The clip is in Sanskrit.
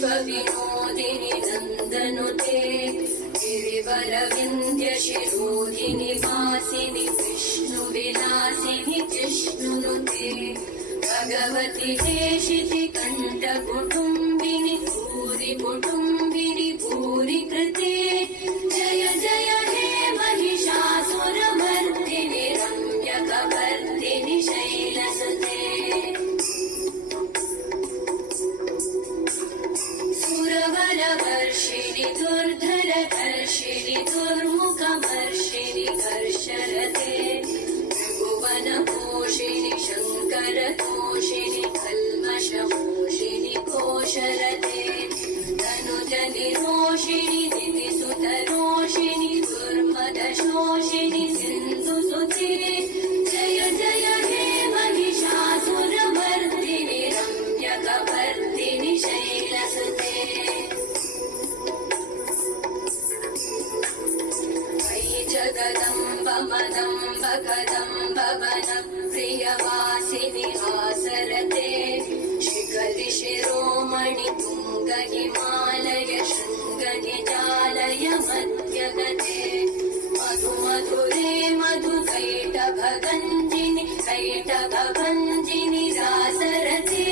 विश्वविनोदिनि नन्दनुते गिरिवरविन्द्यशिरोधिनि वासिनि विष्णुविलासिनि जिष्णुनुते भगवति हेशिति कण्ठकुटुम्बिनि भूरि कुटुम्बिनि भूरि कृते जय जय हे महिषासुरमर्दिनि रम्यकवर्दिनि शैलसुते सुरवरवर्षिणि दुर्धरधर्षिणि दुर्मुखमर्षिणि कर्षरते त्रिभुवनपोषिणि शङ्करतोषिणि कल्मषमोषिणि कोशरते तनुजनिरोषिणि दितिसुतरोषिणि दुर्मदशोषिणि सिन्धुसुते जय जय हे महिषासुरमर्दिनि रम्यकवर्दिनि शैलसुते जगदम्ब मदम्ब कदम्ब वनप्रियवासिनि आसरते शिखरि शिरोमणि तुङ्ग हिमालय शृङ्गनिजालय मध्यगते मधु मधुरे मधु कैटभगञ्जिनि कैटभभञ्जिनि रासरते